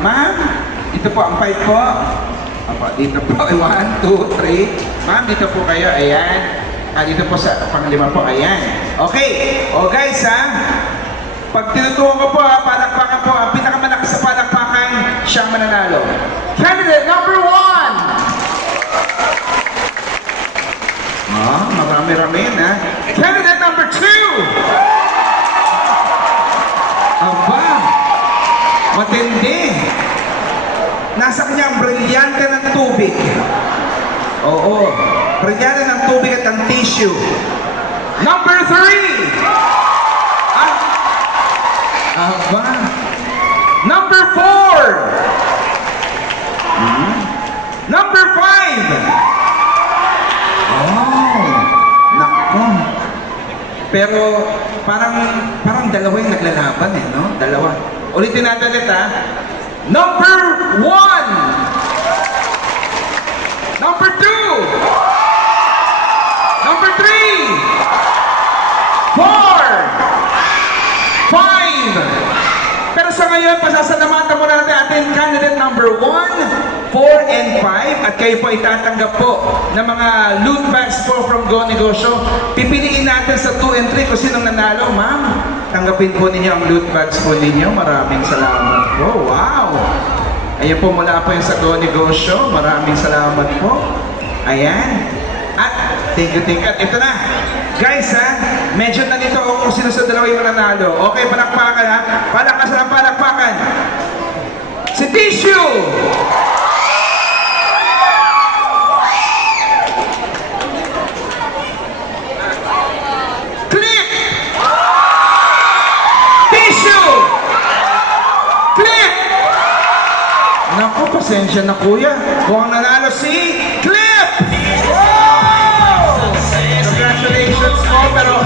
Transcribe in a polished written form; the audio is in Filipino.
Ma'am, ito po ang 5 po. Opo, dito po. 1, 2, 3. Ma'am, dito po kayo. Ayan. Dito po sa pang-5 po. Ayan. Okay. O guys ha. Pag tinutukan ko po ha, palakpakan po. Ang pinakamalakas sa palakpakan, siyang mananalo. Candidate number 1. Marami-rami na. Candidate number 2. Aba, matindi. Nasa kanya ang brilyante ng tubig. Oo, brilyante ng tubig at ng tissue. Number 3. Aba. Number 4. Number 5. Oh, nako. Pero parang dalawa yung naglalaban eh, no? Dalawa. Ulitin natin ulit ha. Number 1. Number 2. Number 3. 4. 5. Pero sa ngayon, pasasalamatan mo natin ating candidate number 1, 4, and 5. At kayo po itatanggap po ng mga loot bags po from Go Negosyo. Pipiliin natin sa 2 and 3 kung sinong nanalo. Ma'am, tanggapin po ninyo ang loot bags po ninyo. Maraming salamat po. Wow! Ayan po, mula po yung sa Go Negosyo. Maraming salamat po. Ayan. At thank you. At ito na. Guys ha, medyo nandito ako kung sino sa dalawa yung mananalo. Okay, palakpakan ha. Palakasan ang palakpakan. Si Tissue! Clip! Tissue! Clip! Naku, pasensya na kuya. Kung ang nanalo si Clip! Congratulations po, pero